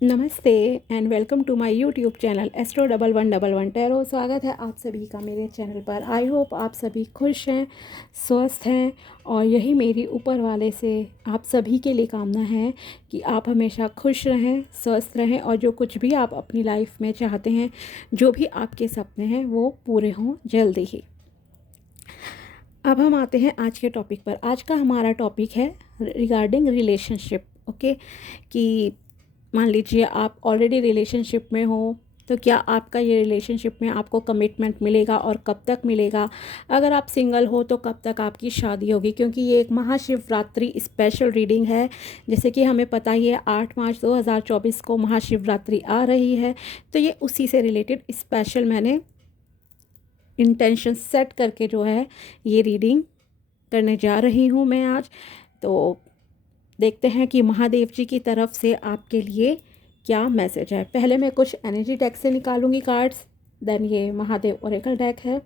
नमस्ते and welcome to my YouTube channel astro 1111 tarot. स्वागत है आप सभी का मेरे चैनल पर। आई होप आप सभी खुश हैं, स्वस्थ हैं और यही मेरी ऊपर वाले से आप सभी के लिए कामना है कि आप हमेशा खुश रहें, स्वस्थ रहें और जो कुछ भी आप अपनी लाइफ में चाहते हैं, जो भी आपके सपने हैं वो पूरे हों जल्दी ही। अब हम आते हैं आज के टॉपिक पर। आज का हमारा टॉपिक है रिगार्डिंग रिलेशनशिप। ओके, कि मान लीजिए आप ऑलरेडी रिलेशनशिप में हो तो क्या आपका ये रिलेशनशिप में आपको कमिटमेंट मिलेगा और कब तक मिलेगा। अगर आप सिंगल हो तो कब तक आपकी शादी होगी, क्योंकि ये एक महाशिवरात्रि स्पेशल रीडिंग है। जैसे कि हमें पता ही है 8 मार्च 2024 को महाशिवरात्रि आ रही है, तो ये उसी से रिलेटेड स्पेशल मैंने इंटेंशन सेट करके जो है ये रीडिंग करने जा रही हूँ मैं आज। तो देखते हैं कि महादेव जी की तरफ से आपके लिए क्या मैसेज है। पहले मैं कुछ एनर्जी डेक से निकालूंगी कार्ड्स, देन ये महादेव ओरेकल डेक है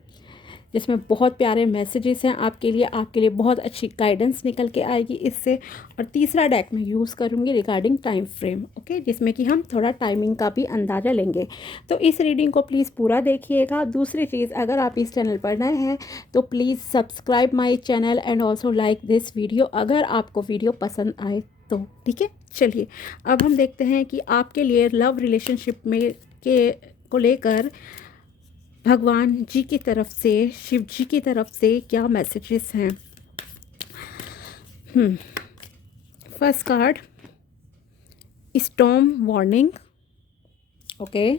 जिसमें बहुत प्यारे मैसेजेस हैं आपके लिए बहुत अच्छी गाइडेंस निकल के आएगी इससे। और तीसरा डेक मैं यूज़ करूँगी रिगार्डिंग टाइम फ्रेम, ओके, जिसमें कि हम थोड़ा टाइमिंग का भी अंदाज़ा लेंगे। तो इस रीडिंग को प्लीज़ पूरा देखिएगा। दूसरी चीज़, अगर आप इस चैनल पर नए हैं तो please subscribe my channel and also like this video अगर आपको वीडियो पसंद आए तो। ठीक है, चलिए अब हम देखते हैं कि आपके लिए लव रिलेशनशिप में के को लेकर भगवान जी की तरफ से, शिव जी की तरफ से क्या मैसेजेस हैं। First card, storm warning. Okay,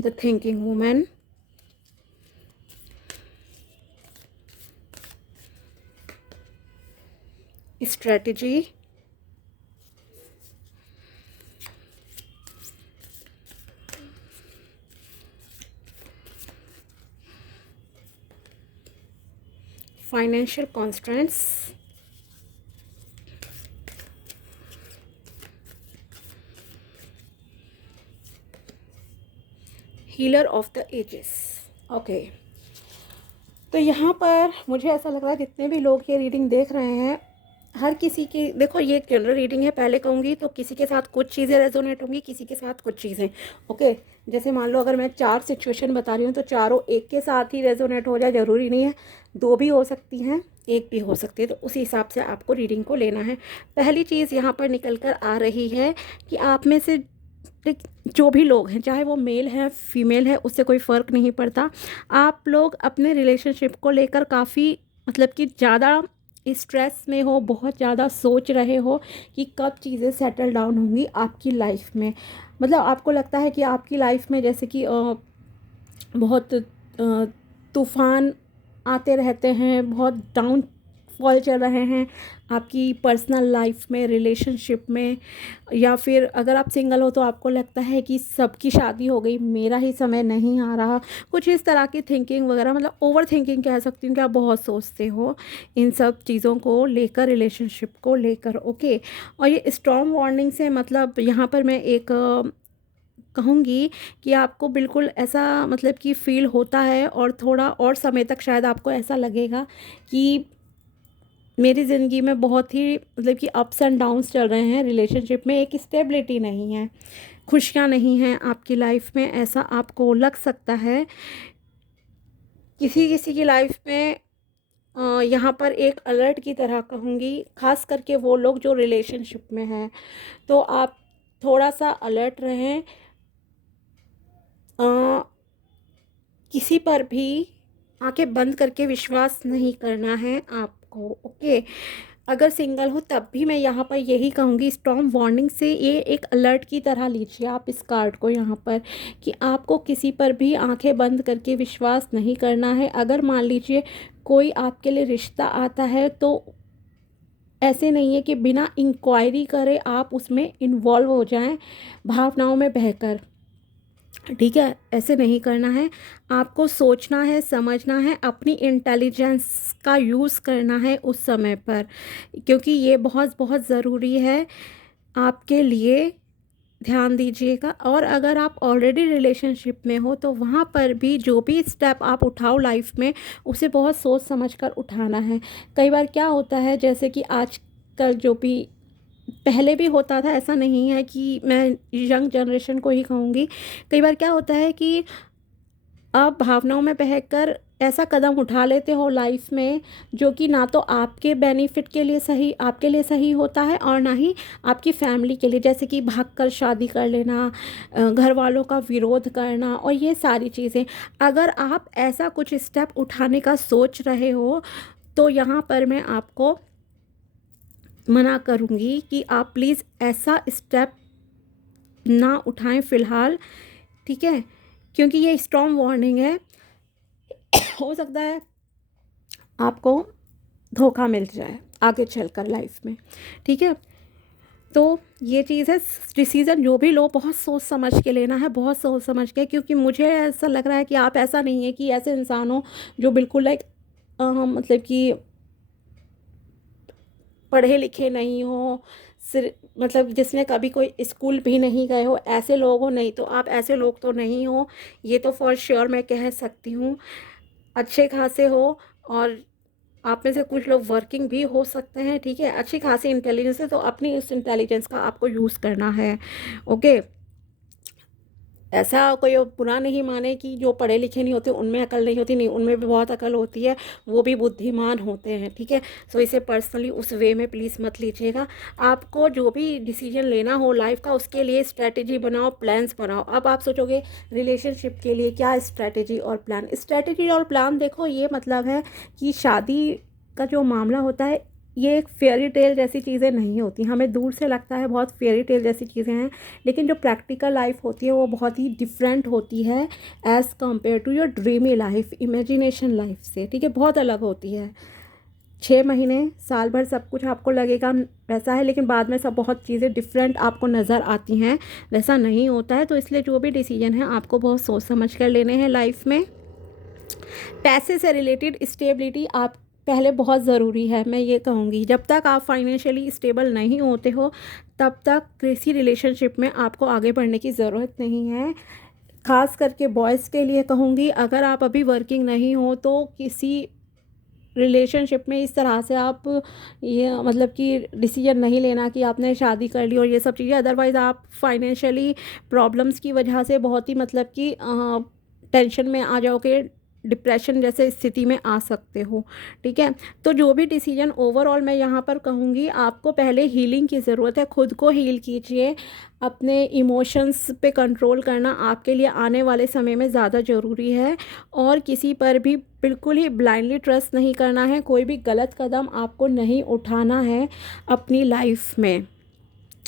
the thinking women, strategy, financial constraints, healer of the ages. Okay, तो यहाँ पर मुझे ऐसा लग रहा है जितने भी लोग ये रीडिंग देख रहे हैं, हर किसी की, देखो ये जनरल रीडिंग है पहले कहूँगी, तो किसी के साथ कुछ चीज़ें रेजोनेट होंगी, किसी के साथ कुछ चीज़ें। ओके, जैसे मान लो अगर मैं 4 सिचुएशन बता रही हूँ तो चारों एक के साथ ही रेजोनेट हो जाए, ज़रूरी नहीं है, 2 भी हो सकती हैं, 1 भी हो सकती है, तो उसी हिसाब से आपको रीडिंग को लेना है। पहली चीज़ यहाँ पर निकल कर आ रही है कि आप में से जो भी लोग हैं, चाहे वो मेल है फीमेल है, उससे कोई फ़र्क नहीं पड़ता, आप लोग अपने रिलेशनशिप को लेकर काफ़ी मतलब कि ज़्यादा स्ट्रेस में हो, बहुत ज़्यादा सोच रहे हो कि कब चीज़ें सेटल डाउन होंगी आपकी लाइफ में। मतलब आपको लगता है कि आपकी लाइफ में जैसे कि बहुत तूफ़ान आते रहते हैं, बहुत डाउन फॉल चल रहे हैं आपकी पर्सनल लाइफ में, रिलेशनशिप में, या फिर अगर आप सिंगल हो तो आपको लगता है कि सबकी शादी हो गई, मेरा ही समय नहीं आ रहा, कुछ इस तरह की थिंकिंग वगैरह, मतलब ओवर थिंकिंग कह सकती हूँ कि आप बहुत सोचते हो इन सब चीज़ों को लेकर, रिलेशनशिप को लेकर। ओके, और ये स्ट्रॉन्ग वार्निंग से मतलब यहाँ पर मैं एक कहूँगी कि आपको बिल्कुल ऐसा मतलब कि फ़ील होता है और थोड़ा और समय तक शायद आपको ऐसा लगेगा कि मेरी ज़िंदगी में बहुत ही मतलब कि अप्स एंड डाउन्स चल रहे हैं, रिलेशनशिप में एक स्टेबिलिटी नहीं है, खुशियाँ नहीं हैं आपकी लाइफ में, ऐसा आपको लग सकता है। किसी किसी की लाइफ में यहाँ पर एक अलर्ट की तरह कहूँगी, ख़ास करके वो लोग जो रिलेशनशिप में हैं, तो आप थोड़ा सा अलर्ट रहें। किसी पर भी आंखें बंद करके विश्वास नहीं करना है आपको। ओके, अगर सिंगल हो तब भी मैं यहाँ पर यही कहूँगी, स्टॉर्म वार्निंग से ये एक अलर्ट की तरह लीजिए आप इस कार्ड को यहाँ पर, कि आपको किसी पर भी आंखें बंद करके विश्वास नहीं करना है। अगर मान लीजिए कोई आपके लिए रिश्ता आता है तो ऐसे नहीं है कि बिना इंक्वायरी करे आप उसमें इन्वॉल्व हो जाएं भावनाओं में बहकर। ठीक है, ऐसे नहीं करना है, आपको सोचना है, समझना है, अपनी इंटेलिजेंस का यूज़ करना है उस समय पर, क्योंकि ये बहुत बहुत ज़रूरी है आपके लिए ध्यान दीजिएगा। और अगर आप ऑलरेडी रिलेशनशिप में हो तो वहाँ पर भी जो भी स्टेप आप उठाओ लाइफ में, उसे बहुत सोच समझ कर उठाना है। कई बार क्या होता है, जैसे कि आजकल जो भी पहले भी होता था, ऐसा नहीं है कि मैं यंग जनरेशन को ही कहूँगी, कई बार क्या होता है कि आप भावनाओं में बहकर ऐसा कदम उठा लेते हो लाइफ में जो कि ना तो आपके बेनिफिट के लिए सही, आपके लिए सही होता है, और ना ही आपकी फैमिली के लिए। जैसे कि भागकर शादी कर लेना, घर वालों का विरोध करना, और ये सारी चीज़ें। अगर आप ऐसा कुछ स्टेप उठाने का सोच रहे हो तो यहाँ पर मैं आपको मना करूँगी कि आप प्लीज़ ऐसा स्टेप ना उठाएं फ़िलहाल, ठीक है? क्योंकि ये स्ट्रॉन्ग वार्निंग है। हो सकता है आपको धोखा मिल जाए आगे चलकर लाइफ में, ठीक है? तो ये चीज़ है, डिसीज़न जो भी लो बहुत सोच समझ के लेना है, बहुत सोच समझ के। क्योंकि मुझे ऐसा लग रहा है कि आप, ऐसा नहीं है कि ऐसे इंसान हो जो बिल्कुल लाइक मतलब कि पढ़े लिखे नहीं हो, सिर मतलब जिसने कभी कोई स्कूल भी नहीं गए हो, ऐसे लोग हो। नहीं, तो आप ऐसे लोग तो नहीं हो, ये तो फॉर श्योर मैं कह सकती हूँ। अच्छे खासे हो, और आप में से कुछ लोग वर्किंग भी हो सकते हैं, ठीक है? अच्छी खासी इंटेलिजेंस है, तो अपनी इस इंटेलिजेंस का आपको यूज़ करना है, ओके? ऐसा कोई बुरा नहीं माने कि जो पढ़े लिखे नहीं होते उनमें अकल नहीं होती, नहीं, उनमें भी बहुत अकल होती है, वो भी बुद्धिमान होते हैं, ठीक है? सो इसे पर्सनली उस वे में प्लीज़ मत लीजिएगा। आपको जो भी डिसीजन लेना हो लाइफ का, उसके लिए स्ट्रैटेजी बनाओ, प्लान्स बनाओ। अब आप सोचोगे रिलेशनशिप के लिए क्या स्ट्रैटेजी और प्लान? स्ट्रैटेजी और प्लान देखो, ये मतलब है कि शादी का जो मामला होता है, ये एक फेयरी टेल जैसी चीज़ें नहीं होती। हमें दूर से लगता है बहुत फेयरी टेल जैसी चीज़ें हैं, लेकिन जो प्रैक्टिकल लाइफ होती है वो बहुत ही डिफरेंट होती है as compare to your dreamy life, imagination life से, ठीक है? बहुत अलग होती है। 6 महीने, साल भर सब कुछ आपको लगेगा वैसा है, लेकिन बाद में सब बहुत चीज़ें डिफरेंट आपको नज़र आती हैं, वैसा नहीं होता है। तो इसलिए जो भी डिसीजन है आपको बहुत सोच समझ कर लेने हैं लाइफ में। पैसे से रिलेटेड स्टेबिलिटी आप पहले बहुत ज़रूरी है, मैं ये कहूँगी। जब तक आप फाइनेंशियली स्टेबल नहीं होते हो तब तक किसी रिलेशनशिप में आपको आगे बढ़ने की ज़रूरत नहीं है। ख़ास करके बॉयज़ के लिए कहूँगी, अगर आप अभी वर्किंग नहीं हो तो किसी रिलेशनशिप में इस तरह से आप ये मतलब कि डिसीजन नहीं लेना कि आपने शादी कर ली और ये सब चीज़ें। अदरवाइज़ आप फाइनेंशियली प्रॉब्लम्स की वजह से बहुत ही मतलब कि टेंशन में आ जाओगे, डिप्रेशन जैसे स्थिति में आ सकते हो, ठीक है? तो जो भी डिसीजन, ओवरऑल मैं यहाँ पर कहूँगी, आपको पहले हीलिंग की ज़रूरत है। खुद को हील कीजिए। अपने इमोशंस पे कंट्रोल करना आपके लिए आने वाले समय में ज़्यादा ज़रूरी है, और किसी पर भी बिल्कुल ही ब्लाइंडली ट्रस्ट नहीं करना है। कोई भी गलत कदम आपको नहीं उठाना है अपनी लाइफ में,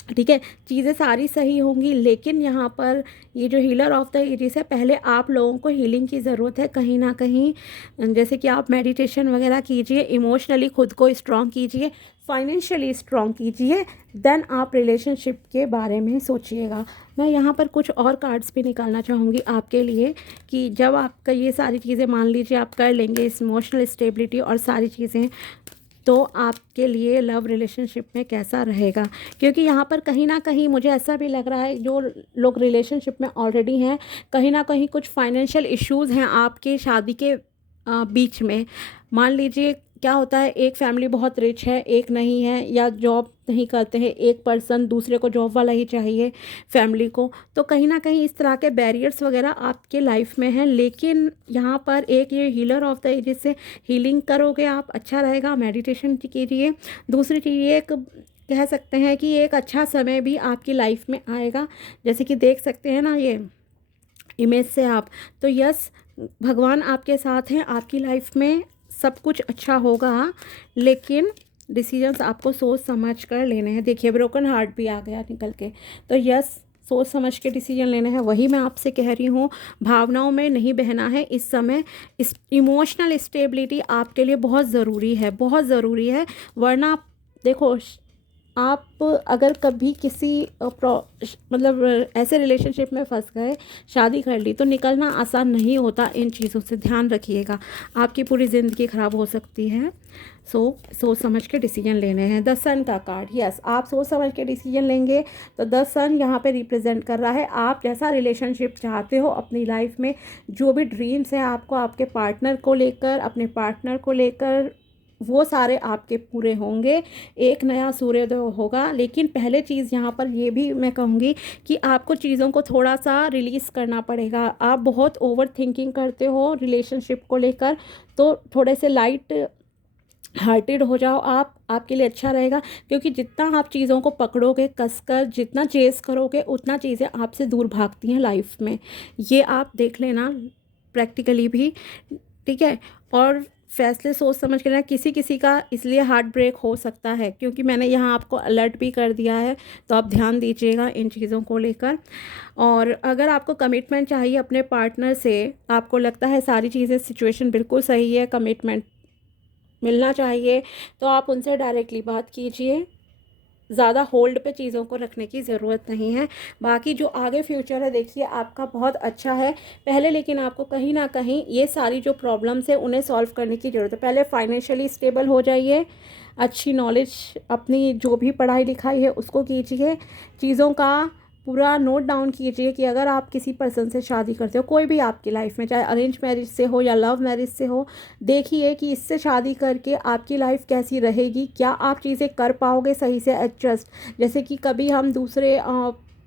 ठीक है? चीज़ें सारी सही होंगी, लेकिन यहाँ पर ये जो हीलर ऑफ द एजेस है, पहले आप लोगों को हीलिंग की ज़रूरत है कहीं ना कहीं। जैसे कि आप मेडिटेशन वगैरह कीजिए, इमोशनली खुद को स्ट्रॉन्ग कीजिए, फाइनेंशियली स्ट्रॉन्ग कीजिए, देन आप रिलेशनशिप के बारे में सोचिएगा। मैं यहाँ पर कुछ और कार्ड्स भी निकालना चाहूँगी आपके लिए कि जब आपका ये सारी चीज़ें, मान लीजिए आप कर लेंगे इमोशनल स्टेबिलिटी और सारी चीज़ें, तो आपके लिए लव रिलेशनशिप में कैसा रहेगा। क्योंकि यहाँ पर कहीं ना कहीं मुझे ऐसा भी लग रहा है, जो लोग रिलेशनशिप में ऑलरेडी हैं, कहीं ना कहीं कुछ फाइनेंशियल इश्यूज़ हैं आपके शादी के बीच में। मान लीजिए क्या होता है, एक फैमिली बहुत रिच है, एक नहीं है, या जॉब नहीं करते हैं एक पर्सन, दूसरे को जॉब वाला ही चाहिए फैमिली को। तो कहीं ना कहीं इस तरह के बैरियर्स वगैरह आपके लाइफ में हैं। लेकिन यहाँ पर एक ये हीलर ऑफ द एजेस से हीलिंग करोगे आप, अच्छा रहेगा। मेडिटेशन कीजिए। दूसरी चीज़ ये कह सकते हैं कि एक अच्छा समय भी आपकी लाइफ में आएगा। जैसे कि देख सकते हैं ना ये इमेज से आप, तो यस, भगवान आपके साथ हैं, आपकी लाइफ में सब कुछ अच्छा होगा, लेकिन डिसीजंस आपको सोच समझ कर लेने हैं। देखिए ब्रोकन हार्ट भी आ गया निकल के, तो यस, सोच समझ के डिसीजन लेने हैं। वही मैं आपसे कह रही हूँ, भावनाओं में नहीं बहना है इस समय। इस इमोशनल स्टेबिलिटी आपके लिए बहुत ज़रूरी है, बहुत ज़रूरी है। वरना देखो, आप अगर कभी किसी मतलब ऐसे रिलेशनशिप में फंस गए, शादी कर ली, तो निकलना आसान नहीं होता। इन चीज़ों से ध्यान रखिएगा, आपकी पूरी ज़िंदगी ख़राब हो सकती है। सोच समझ के डिसीजन लेने हैं। द सन का कार्ड, यस, आप सोच समझ के डिसीजन लेंगे। तो द सन यहाँ पे रिप्रेजेंट कर रहा है आप जैसा रिलेशनशिप चाहते हो अपनी लाइफ में, जो भी ड्रीम्स हैं आपको आपके पार्टनर को लेकर, अपने पार्टनर को लेकर, वो सारे आपके पूरे होंगे। एक नया सूर्योदय होगा। लेकिन पहले चीज़ यहाँ पर ये भी मैं कहूँगी कि आपको चीज़ों को थोड़ा सा रिलीज़ करना पड़ेगा। आप बहुत ओवर थिंकिंग करते हो रिलेशनशिप को लेकर, तो थोड़े से लाइट हार्टेड हो जाओ आप, आपके लिए अच्छा रहेगा। क्योंकि जितना आप चीज़ों को पकड़ोगे कसकर, जितना चेस करोगे, उतना चीज़ें आपसे दूर भागती हैं लाइफ में। ये आप देख लेना प्रैक्टिकली भी, ठीक है। और फैसले सोच समझ के लेना। किसी किसी का इसलिए हार्ट ब्रेक हो सकता है क्योंकि मैंने यहाँ आपको अलर्ट भी कर दिया है, तो आप ध्यान दीजिएगा इन चीज़ों को लेकर। और अगर आपको कमिटमेंट चाहिए अपने पार्टनर से, आपको लगता है सारी चीज़ें सिचुएशन बिल्कुल सही है, कमिटमेंट मिलना चाहिए, तो आप उनसे डायरेक्टली बात कीजिए। ज़्यादा होल्ड पे चीज़ों को रखने की ज़रूरत नहीं है। बाकी जो आगे फ्यूचर है देखिए आपका बहुत अच्छा है पहले, लेकिन आपको कहीं ना कहीं ये सारी जो प्रॉब्लम्स है उन्हें सॉल्व करने की ज़रूरत है। पहले फाइनेंशियली स्टेबल हो जाइए, अच्छी नॉलेज, अपनी जो भी पढ़ाई लिखाई है उसको कीजिए, चीज़ों का पूरा नोट डाउन कीजिए कि अगर आप किसी पर्सन से शादी करते हो, कोई भी आपकी लाइफ में, चाहे अरेंज मैरिज से हो या लव मैरिज से हो, देखिए कि इससे शादी करके आपकी लाइफ कैसी रहेगी, क्या आप चीज़ें कर पाओगे सही से एडजस्ट। जैसे कि कभी हम दूसरे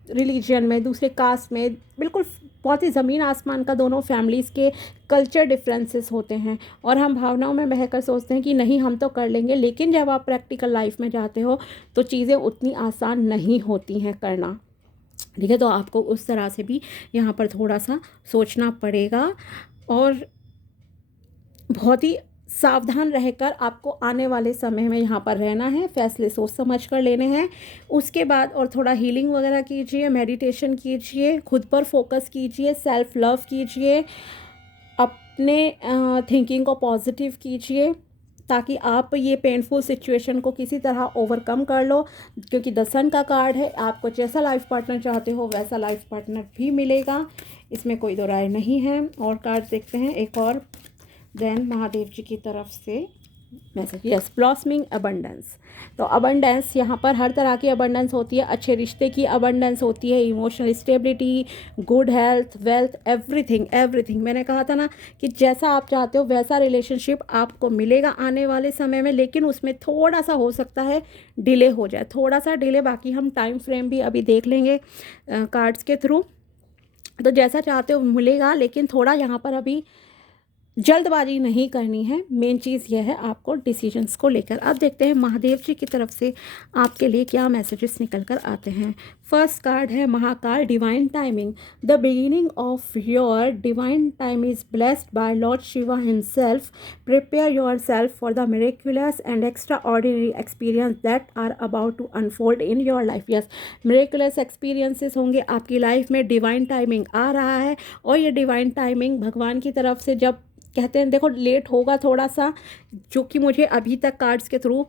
रिलीजन में, दूसरे कास्ट में, बिल्कुल बहुत ही ज़मीन आसमान का दोनों फैमिलीज़ के कल्चर डिफरेंसेस होते हैं, और हम भावनाओं में बहकर सोचते हैं कि नहीं हम तो कर लेंगे, लेकिन जब आप प्रैक्टिकल लाइफ में जाते हो तो चीज़ें उतनी आसान नहीं होती हैं करना, ठीक है। तो आपको उस तरह से भी यहाँ पर थोड़ा सा सोचना पड़ेगा, और बहुत ही सावधान रहकर आपको आने वाले समय में यहाँ पर रहना है, फैसले सोच समझ कर लेने हैं। उसके बाद और थोड़ा हीलिंग वगैरह कीजिए, मेडिटेशन कीजिए, खुद पर फोकस कीजिए, सेल्फ लव कीजिए, अपने थिंकिंग को पॉजिटिव कीजिए, ताकि आप ये पेनफुल सिचुएशन को किसी तरह ओवरकम कर लो। क्योंकि द सन का कार्ड है, आपको जैसा लाइफ पार्टनर चाहते हो वैसा लाइफ पार्टनर भी मिलेगा, इसमें कोई दो राय नहीं है। और कार्ड देखते हैं एक और, देन महादेव जी की तरफ से मैसेज, यस, ब्लॉसमिंग अबंडेंस। तो अबंडेंस यहाँ पर हर तरह की अबंडेंस होती है, अच्छे रिश्ते की अबंडेंस होती है, emotional stability, good health, wealth, everything everything. मैंने कहा था ना कि जैसा आप चाहते हो वैसा रिलेशनशिप आपको मिलेगा आने वाले समय में, लेकिन उसमें थोड़ा सा हो सकता है डिले हो जाए, थोड़ा सा डिले। बाकी हम टाइम फ्रेम भी अभी देख लेंगे कार्ड्स के थ्रू। तो जैसा चाहते हो मिलेगा, लेकिन थोड़ा यहाँ पर अभी जल्दबाजी नहीं करनी है। मेन चीज़ यह है आपको डिसीजंस को लेकर। अब देखते हैं महादेव जी की तरफ से आपके लिए क्या मैसेजेस निकल कर आते हैं। फर्स्ट कार्ड है Mahakal, divine timing. The beginning of your divine time is blessed by lord Shiva himself. Prepare yourself for the miraculous and extraordinary experience that are about to unfold in your life. Yes, miraculous experiences होंगे आपकी life में, divine timing आ रहा है। और ये divine timing भगवान की तरफ से, जब कहते हैं देखो लेट होगा थोड़ा सा, जो कि मुझे अभी तक कार्ड्स के थ्रू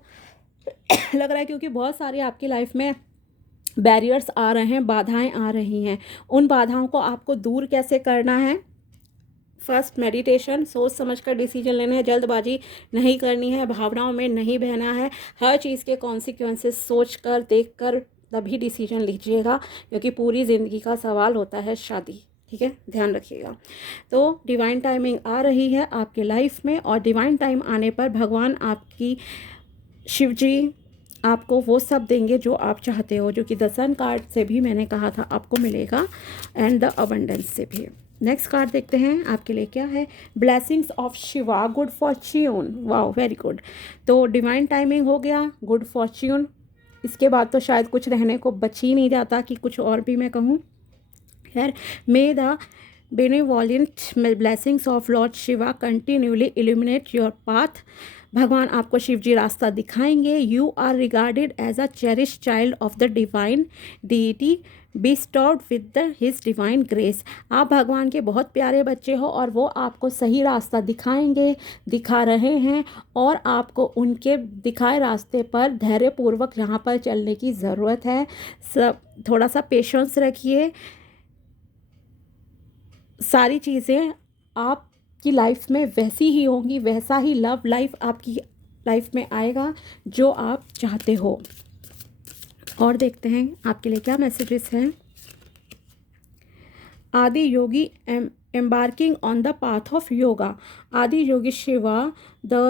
लग रहा है, क्योंकि बहुत सारे आपकी लाइफ में बैरियर्स आ रहे हैं, बाधाएं आ रही हैं। उन बाधाओं को आपको दूर कैसे करना है? फर्स्ट मेडिटेशन, सोच समझ कर डिसीजन लेना है, जल्दबाजी नहीं करनी है, भावनाओं में नहीं बहना है। हर चीज़ के कॉन्सिक्वेंसेस सोच कर देख कर तभी डिसीजन लीजिएगा, क्योंकि पूरी ज़िंदगी का सवाल होता है शादी, ठीक है, ध्यान रखिएगा। तो डिवाइन टाइमिंग आ रही है आपके लाइफ में, और डिवाइन टाइम आने पर भगवान आपकी, शिव जी आपको वो सब देंगे जो आप चाहते हो, जो कि द सन कार्ड से भी मैंने कहा था आपको मिलेगा, एंड द अबंडेंस से भी। नेक्स्ट कार्ड देखते हैं आपके लिए क्या है। Blessings of Shiva, good Fortune. Wow, very good. तो डिवाइन टाइमिंग हो गया, गुड फॉर्च्यून, इसके बाद तो शायद कुछ रहने को बच ही नहीं जाता कि कुछ और भी मैं कहूँ। खैर, मे the benevolent blessings of Lord Shiva continually illuminate your path। भगवान आपको शिव जी रास्ता दिखाएंगे। You are regarded as a cherish child of the divine deity bestowed with the his divine grace। आप भगवान के बहुत प्यारे बच्चे हो, और वो आपको सही रास्ता दिखाएंगे, दिखा रहे हैं, और आपको उनके दिखाए रास्ते पर धैर्यपूर्वक यहाँ पर चलने की ज़रूरत है। सब थोड़ा सा पेशेंस रखिए, सारी चीज़ें आपकी लाइफ में वैसी ही होंगी, वैसा ही लव लाइफ आपकी लाइफ में आएगा जो आप चाहते हो। और देखते हैं आपके लिए क्या मैसेजेस हैं। आदि योगी embarking on the path of yoga. Adi Yogi Shiva, the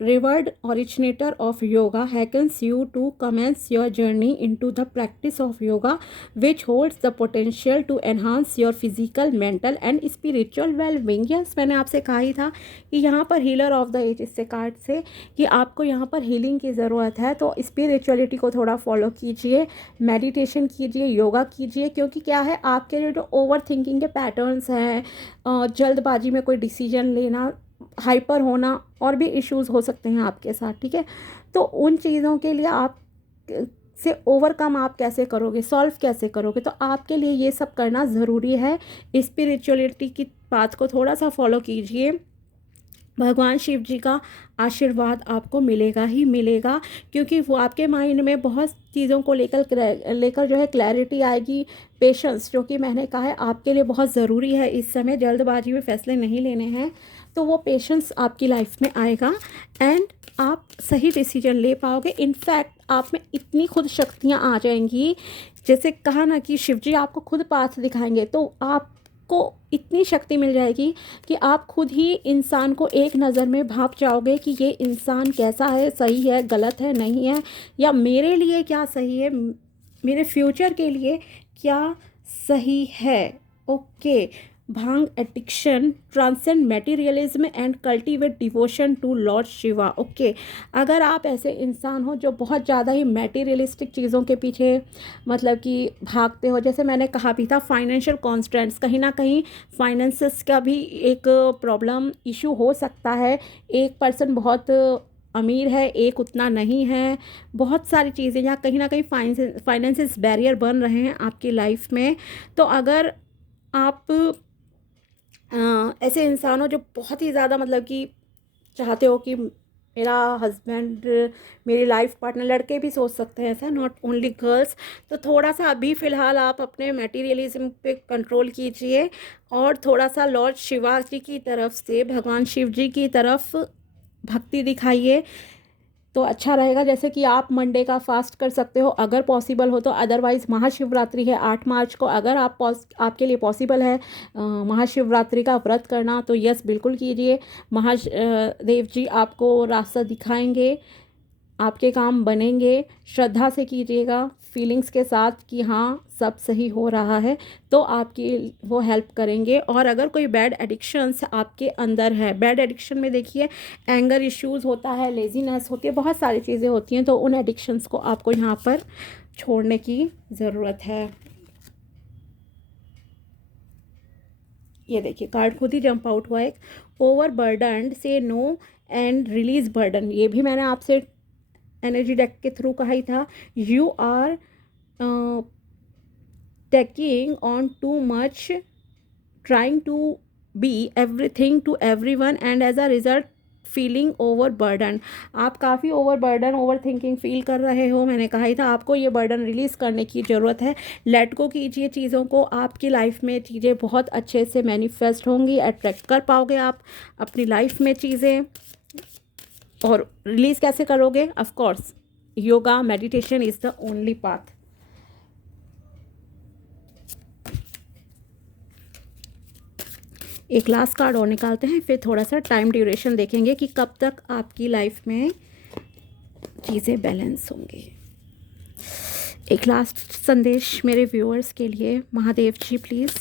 revered originator of yoga, beckons you to commence your journey into the practice of yoga, which holds the potential to enhance your physical, mental and spiritual well-being. Yes, मैंने आपसे कहा ही था कि यहाँ पर healer of the age इससे card से कि आपको यहाँ पर हीलिंग की ज़रूरत है, तो स्पिरिचुअलिटी को थोड़ा फॉलो कीजिए, मेडिटेशन कीजिए, योगा कीजिए, क्योंकि क्या है आपके लिए जो ओवर थिंकिंग के पैटर्न्स हैं, जल्दबाजी में कोई डिसीजन लेना, हाइपर होना और भी इश्यूज़ हो सकते हैं आपके साथ, ठीक है। तो उन चीज़ों के लिए आप से ओवरकम आप कैसे करोगे, सॉल्व कैसे करोगे, तो आपके लिए ये सब करना ज़रूरी है। स्पिरिचुअलिटी की बात को थोड़ा सा फॉलो कीजिए, भगवान शिव जी का आशीर्वाद आपको मिलेगा ही मिलेगा, क्योंकि वो आपके माइंड में बहुत चीज़ों को लेकर जो है क्लैरिटी आएगी। पेशेंस, जो कि मैंने कहा है आपके लिए बहुत ज़रूरी है, इस समय जल्दबाजी में फ़ैसले नहीं लेने हैं, तो वो पेशेंस आपकी लाइफ में आएगा एंड आप सही डिसीजन ले पाओगे। इनफैक्ट आप में इतनी खुद शक्तियाँ आ जाएंगी, जैसे कहा ना कि शिव जी आपको खुद पाथ दिखाएंगे, तो आपको इतनी शक्ति मिल जाएगी कि आप खुद ही इंसान को एक नज़र में भाप जाओगे कि ये इंसान कैसा है, सही है, गलत है, नहीं है, या मेरे लिए क्या सही है, मेरे फ्यूचर के लिए क्या सही है। Okay. Bhang addiction transcend materialism and cultivate devotion to lord Shiva. Okay, अगर आप ऐसे इंसान हो जो बहुत ज़्यादा ही मटेरियलिस्टिक चीज़ों के पीछे मतलब कि भागते हो, जैसे मैंने कहा भी था फाइनेंशियल कॉन्स्टेंट्स, कहीं ना कहीं फाइनेंसेस का भी एक प्रॉब्लम इशू हो सकता है। एक पर्सन बहुत अमीर है, एक उतना नहीं है, बहुत सारी चीज़ें या कहीं ना कहीं फाइनेंसिस बैरियर बन रहे हैं आपकी लाइफ में। तो अगर आप ऐसे इंसान हो जो बहुत ही ज़्यादा मतलब कि चाहते हो कि मेरा हस्बैंड, मेरी लाइफ पार्टनर, लड़के भी सोच सकते हैं ऐसा, नॉट ओनली गर्ल्स, तो थोड़ा सा अभी फ़िलहाल आप अपने मटेरियलिज्म पे कंट्रोल कीजिए और थोड़ा सा लॉर्ड शिवा जी की तरफ से, भगवान शिव जी की तरफ भक्ति दिखाइए तो अच्छा रहेगा। जैसे कि आप मंडे का फास्ट कर सकते हो अगर पॉसिबल हो तो, अदरवाइज़ महाशिवरात्रि है 8 मार्च को, अगर आपके लिए पॉसिबल है महाशिवरात्रि का व्रत करना तो यस बिल्कुल कीजिए। महादेव जी आपको रास्ता दिखाएंगे, आपके काम बनेंगे। श्रद्धा से कीजिएगा, फीलिंग्स के साथ कि हाँ सब सही हो रहा है, तो आपकी वो हेल्प करेंगे। और अगर कोई बैड एडिक्शंस आपके अंदर है, बैड एडिक्शन में देखिए एंगर इश्यूज़ होता है, लेजीनेस होती है, बहुत सारी चीज़ें होती हैं, तो उन एडिक्शंस को आपको यहाँ पर छोड़ने की ज़रूरत है। ये देखिए कार्ड खुद ही जंप आउट हुआ, एक ओवर बर्डन से नो एंड रिलीज बर्डन, ये भी मैंने आपसे एनर्जी डेक के थ्रू कहा ही था। You are taking on too much, trying to be everything to everyone and as a result feeling overburden. आप काफ़ी overburden, overthinking feel कर रहे हो, मैंने कहा ही था आपको ये बर्डन रिलीज़ करने की ज़रूरत है। लेट गो कीजिए चीज़ों को, आपकी लाइफ में चीज़ें बहुत अच्छे से मैनिफेस्ट होंगी, अट्रैक्ट कर पाओगे आप अपनी लाइफ में चीज़ें। और रिलीज़ कैसे करोगे? Of course yoga, meditation is the only path. एक लास्ट कार्ड और निकालते हैं, फिर थोड़ा सा टाइम ड्यूरेशन देखेंगे कि कब तक आपकी लाइफ में चीज़ें बैलेंस होंगी। एक लास्ट संदेश मेरे व्यूअर्स के लिए, महादेव जी please.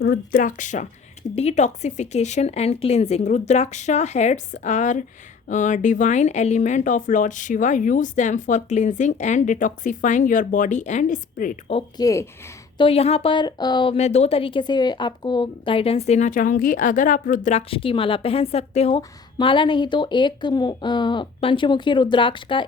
Rudraksha, detoxification and cleansing. Rudraksha heads are divine element of Lord Shiva. Use them for cleansing and detoxifying your body and spirit. Okay. तो यहाँ पर मैं दो तरीके से आपको गाइडेंस देना चाहूँगी। अगर आप रुद्राक्ष की माला पहन सकते हो, माला नहीं तो एक पंचमुखी रुद्राक्ष का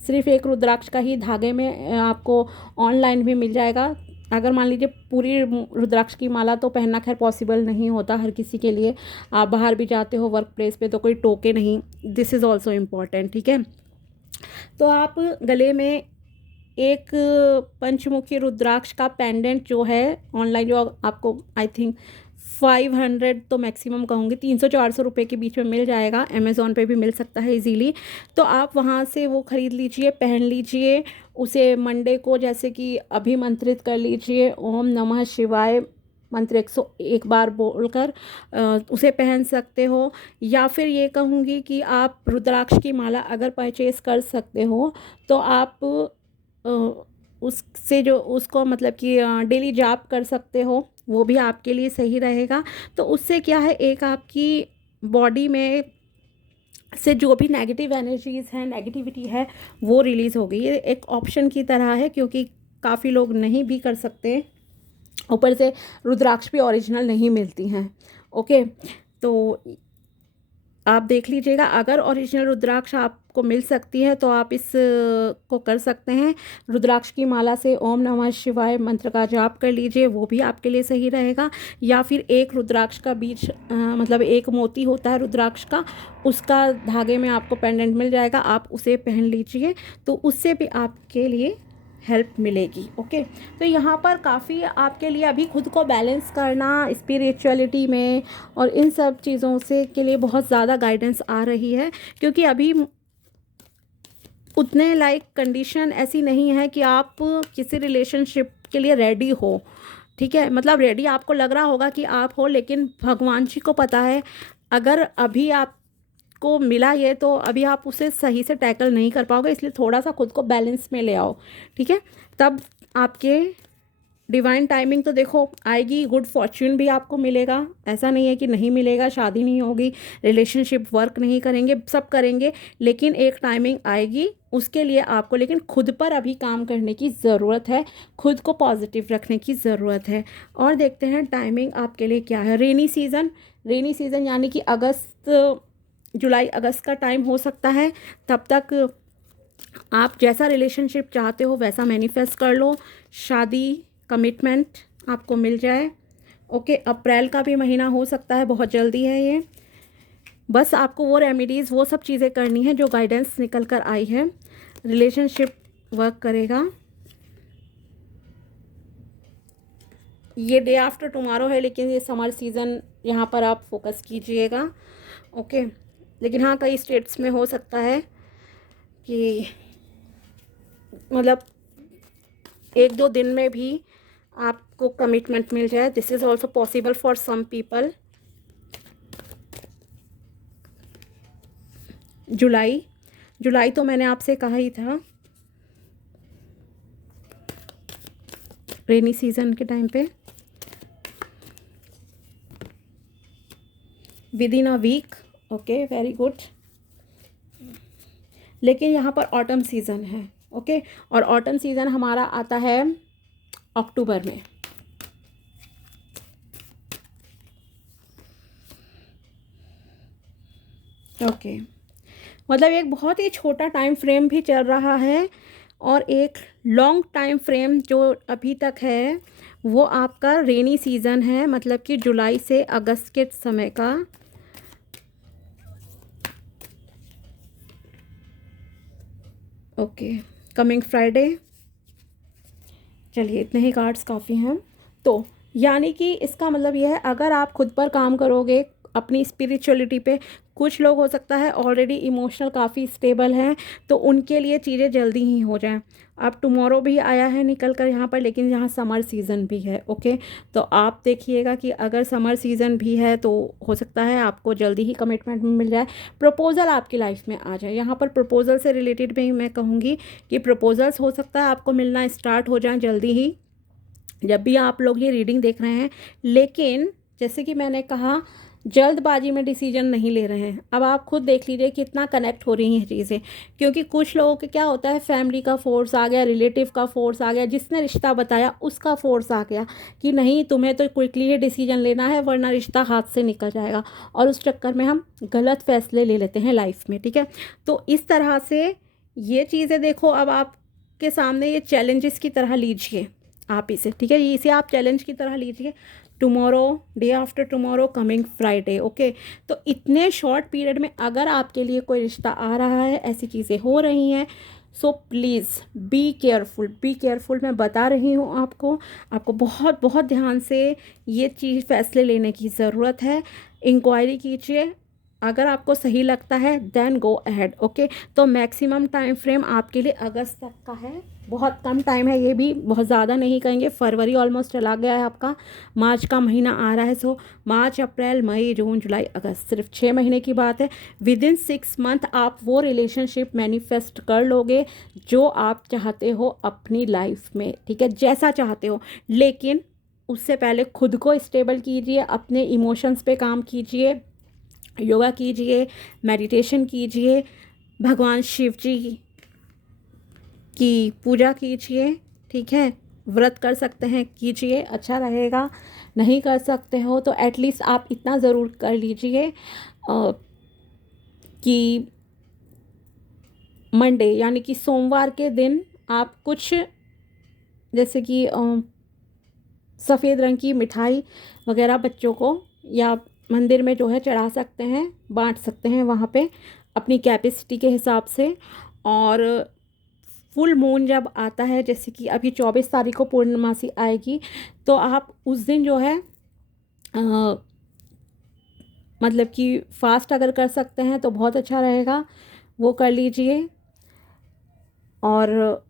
सिर्फ एक रुद्राक्ष का ही धागे में आपको ऑनलाइन भी मिल जाएगा। अगर मान लीजिए पूरी रुद्राक्ष की माला तो पहनना खैर पॉसिबल नहीं होता हर किसी के लिए, आप बाहर भी जाते हो वर्क प्लेस पे तो कोई टोके नहीं, दिस इज़ ऑल्सो इम्पॉर्टेंट, ठीक है। तो आप गले में एक पंचमुखी रुद्राक्ष का पेंडेंट जो है ऑनलाइन, जो आपको आई थिंक 500 तो मैक्सिमम कहूँगी, 300-400 रुपये के बीच में मिल जाएगा। अमेज़ॉन पे भी मिल सकता है इजीली। तो आप वहाँ से वो ख़रीद लीजिए, पहन लीजिए। उसे मंडे को जैसे कि अभिमंत्रित कर लीजिए, ओम नमः शिवाय मंत्र 101 बार बोलकर उसे पहन सकते हो। या फिर ये कहूँगी कि आप रुद्राक्ष की माला अगर परचेज़ कर सकते हो तो आप उससे जो उसको मतलब कि डेली जाप कर सकते हो, वो भी आपके लिए सही रहेगा। तो उससे क्या है, एक आपकी बॉडी में से जो भी नेगेटिव एनर्जीज़ हैं, नेगेटिविटी है, वो रिलीज़ होगी। ये एक ऑप्शन की तरह है क्योंकि काफ़ी लोग नहीं भी कर सकते। ऊपर से रुद्राक्ष भी ओरिजिनल नहीं मिलती हैं। ओके, तो आप देख लीजिएगा, अगर ओरिजिनल रुद्राक्ष आपको मिल सकती है तो आप इस को कर सकते हैं। रुद्राक्ष की माला से ओम नमः शिवाय मंत्र का जाप कर लीजिए, वो भी आपके लिए सही रहेगा। या फिर एक रुद्राक्ष का बीज मतलब एक मोती होता है रुद्राक्ष का, उसका धागे में आपको पेंडेंट मिल जाएगा, आप उसे पहन लीजिए, तो उससे भी आपके लिए हेल्प मिलेगी। ओके, तो यहाँ पर काफ़ी आपके लिए अभी खुद को बैलेंस करना स्पिरिचुअलिटी में और इन सब चीज़ों से के लिए बहुत ज़्यादा गाइडेंस आ रही है, क्योंकि अभी उतने कंडीशन ऐसी नहीं है कि आप किसी रिलेशनशिप के लिए रेडी हो। ठीक है, मतलब रेडी आपको लग रहा होगा कि आप हो, लेकिन भगवान जी को पता है अगर अभी आपको मिला ये तो अभी आप उसे सही से टैकल नहीं कर पाओगे। इसलिए थोड़ा सा खुद को बैलेंस में ले आओ। ठीक है, तब आपके डिवाइन टाइमिंग तो देखो आएगी, गुड फॉर्च्यून भी आपको मिलेगा। ऐसा नहीं है कि नहीं मिलेगा, शादी नहीं होगी, रिलेशनशिप वर्क नहीं करेंगे, सब करेंगे, लेकिन एक टाइमिंग आएगी। उसके लिए आपको लेकिन खुद पर अभी काम करने की ज़रूरत है, खुद को पॉजिटिव रखने की ज़रूरत है। और देखते हैं टाइमिंग आपके लिए क्या है। रेनी सीज़न यानी कि जुलाई अगस्त का टाइम हो सकता है। तब तक आप जैसा रिलेशनशिप चाहते हो वैसा मैनिफेस्ट कर लो, शादी कमिटमेंट आपको मिल जाए। ओके, अप्रैल का भी महीना हो सकता है, बहुत जल्दी है ये। बस आपको वो रेमेडीज़, वो सब चीज़ें करनी है जो गाइडेंस निकल कर आई है। रिलेशनशिप वर्क करेगा। ये डे आफ्टर टुमारो है, लेकिन ये समर सीज़न यहाँ पर आप फोकस कीजिएगा। ओके, लेकिन हाँ कई स्टेट्स में हो सकता है कि मतलब 1-2 दिन में भी आपको कमिटमेंट मिल जाए। This is also possible for some people. जुलाई तो मैंने आपसे कहा ही था, रेनी सीज़न के टाइम पे within a week. Okay, very good. लेकिन यहाँ पर ऑटम सीज़न है। ओके, और ऑटम सीज़न हमारा आता है अक्टूबर में। ओके, मतलब एक बहुत ही छोटा टाइम फ्रेम भी चल रहा है और एक लॉन्ग टाइम फ्रेम जो अभी तक है वो आपका रेनी सीज़न है, मतलब कि जुलाई से अगस्त के समय का। Okay, coming Friday. चलिए, इतने ही कार्ड्स काफ़ी हैं। तो यानी कि इसका मतलब यह है, अगर आप खुद पर काम करोगे अपनी स्पिरिचुअलिटी पे, कुछ लोग हो सकता है ऑलरेडी इमोशनल काफ़ी स्टेबल हैं, तो उनके लिए चीज़ें जल्दी ही हो जाएं। अब टुमारो भी आया है निकल कर यहाँ पर, लेकिन यहाँ समर सीज़न भी है। ओके, तो आप देखिएगा कि अगर समर सीज़न भी है तो हो सकता है आपको जल्दी ही कमिटमेंट मिल जाए, प्रपोज़ल आपकी लाइफ में आ जाए। यहाँ पर प्रपोज़ल से रिलेटेड भी मैं कहूँगी कि प्रपोज़ल्स हो सकता है आपको मिलना स्टार्ट हो जाए जल्दी ही, जब भी आप लोग ये रीडिंग देख रहे हैं। लेकिन जैसे कि मैंने कहा, जल्दबाजी में डिसीजन नहीं ले रहे हैं। अब आप खुद देख लीजिए कितना कनेक्ट हो रही हैं चीज़ें, क्योंकि कुछ लोगों के क्या होता है, फैमिली का फोर्स आ गया, रिलेटिव का फोर्स आ गया, जिसने रिश्ता बताया उसका फोर्स आ गया कि नहीं तुम्हें तो क्विकली ही डिसीजन लेना है वरना रिश्ता हाथ से निकल जाएगा, और उस चक्कर में हम गलत फैसले ले लेते हैं लाइफ में। ठीक है, तो इस तरह से ये चीज़ें देखो, अब आपके सामने ये चैलेंजेस की तरह लीजिए आप इसे। ठीक है, इसे आप चैलेंज की तरह लीजिए। Tomorrow, day after tomorrow, coming Friday. Okay, तो इतने शॉर्ट पीरियड में अगर आपके लिए कोई रिश्ता आ रहा है, ऐसी चीज़ें हो रही हैं, सो प्लीज़ बी केयरफुल, मैं बता रही हूँ आपको बहुत बहुत ध्यान से ये चीज़ फैसले लेने की ज़रूरत है। इंक्वायरी कीजिए, अगर आपको सही लगता है देन गो अहेड, ओके। तो मैक्सिमम टाइम फ्रेम आपके लिए अगस्त तक का है, बहुत कम टाइम है, ये भी बहुत ज़्यादा नहीं कहेंगे। फरवरी ऑलमोस्ट चला गया है आपका, मार्च का महीना आ रहा है। सो मार्च, अप्रैल, मई, जून, जुलाई, अगस्त, सिर्फ 6 महीने की बात है। विदिन 6 मंथ आप वो रिलेशनशिप मैनिफेस्ट कर लोगे जो आप चाहते हो अपनी लाइफ में, ठीक है, जैसा चाहते हो। लेकिन उससे पहले खुद को स्टेबल कीजिए, अपने इमोशंस पे काम कीजिए, योगा कीजिए, मेडिटेशन कीजिए, भगवान शिव जी की पूजा कीजिए, ठीक है। व्रत कर सकते हैं कीजिए, अच्छा रहेगा। नहीं कर सकते हो तो एटलीस्ट आप इतना ज़रूर कर लीजिए कि मंडे यानी कि सोमवार के दिन आप कुछ जैसे कि सफ़ेद रंग की मिठाई वगैरह बच्चों को या मंदिर में जो है चढ़ा सकते हैं, बांट सकते हैं वहाँ पे अपनी कैपेसिटी के हिसाब से। और फुल मून जब आता है, जैसे कि अभी 24 तारीख को पूर्णमासी आएगी, तो आप उस दिन जो है मतलब कि फास्ट अगर कर सकते हैं तो बहुत अच्छा रहेगा, वो कर लीजिए। और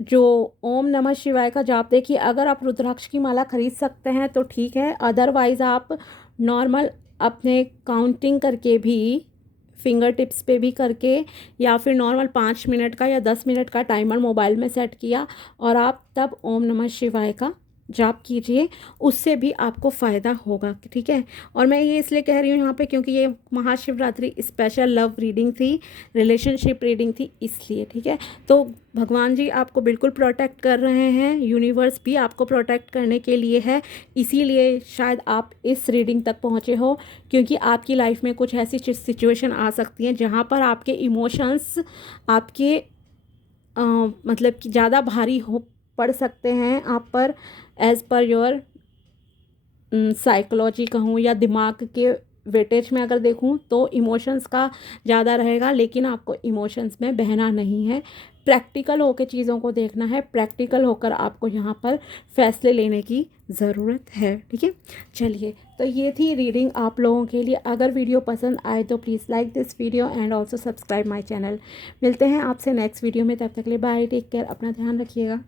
जो ओम नमः शिवाय का जाप, देखिए अगर आप रुद्राक्ष की माला खरीद सकते हैं तो ठीक है, अदरवाइज़ आप नॉर्मल अपने काउंटिंग करके भी, फिंगर टिप्स पे भी करके, या फिर नॉर्मल 5 मिनट का या 10 मिनट का टाइमर मोबाइल में सेट किया और आप तब ओम नमः शिवाय का जाप कीजिए, उससे भी आपको फ़ायदा होगा, ठीक है। और मैं ये इसलिए कह रही हूँ यहाँ पे क्योंकि ये महाशिवरात्रि स्पेशल लव रीडिंग थी, रिलेशनशिप रीडिंग थी, इसलिए, ठीक है। तो भगवान जी आपको बिल्कुल प्रोटेक्ट कर रहे हैं, यूनिवर्स भी आपको प्रोटेक्ट करने के लिए है, इसीलिए शायद आप इस रीडिंग तक पहुँचे हो, क्योंकि आपकी लाइफ में कुछ ऐसी सिचुएशन आ सकती हैं जहाँ पर आपके इमोशंस आपके मतलब कि ज़्यादा भारी हो पड़ सकते हैं आप पर, एज़ पर योर साइकोलॉजी कहूँ या दिमाग के वेटेज में अगर देखूँ तो इमोशंस का ज़्यादा रहेगा। लेकिन आपको इमोशंस में बहना नहीं है, प्रैक्टिकल होकर चीज़ों को देखना है, प्रैक्टिकल होकर आपको यहाँ पर फैसले लेने की ज़रूरत है, ठीक है। चलिए, तो ये थी रीडिंग आप लोगों के लिए। अगर वीडियो पसंद आए तो please like this video and also subscribe my channel. मिलते हैं आपसे नेक्स्ट वीडियो में, तब तक के लिए बाय, टेक केयर, अपना ध्यान रखिएगा।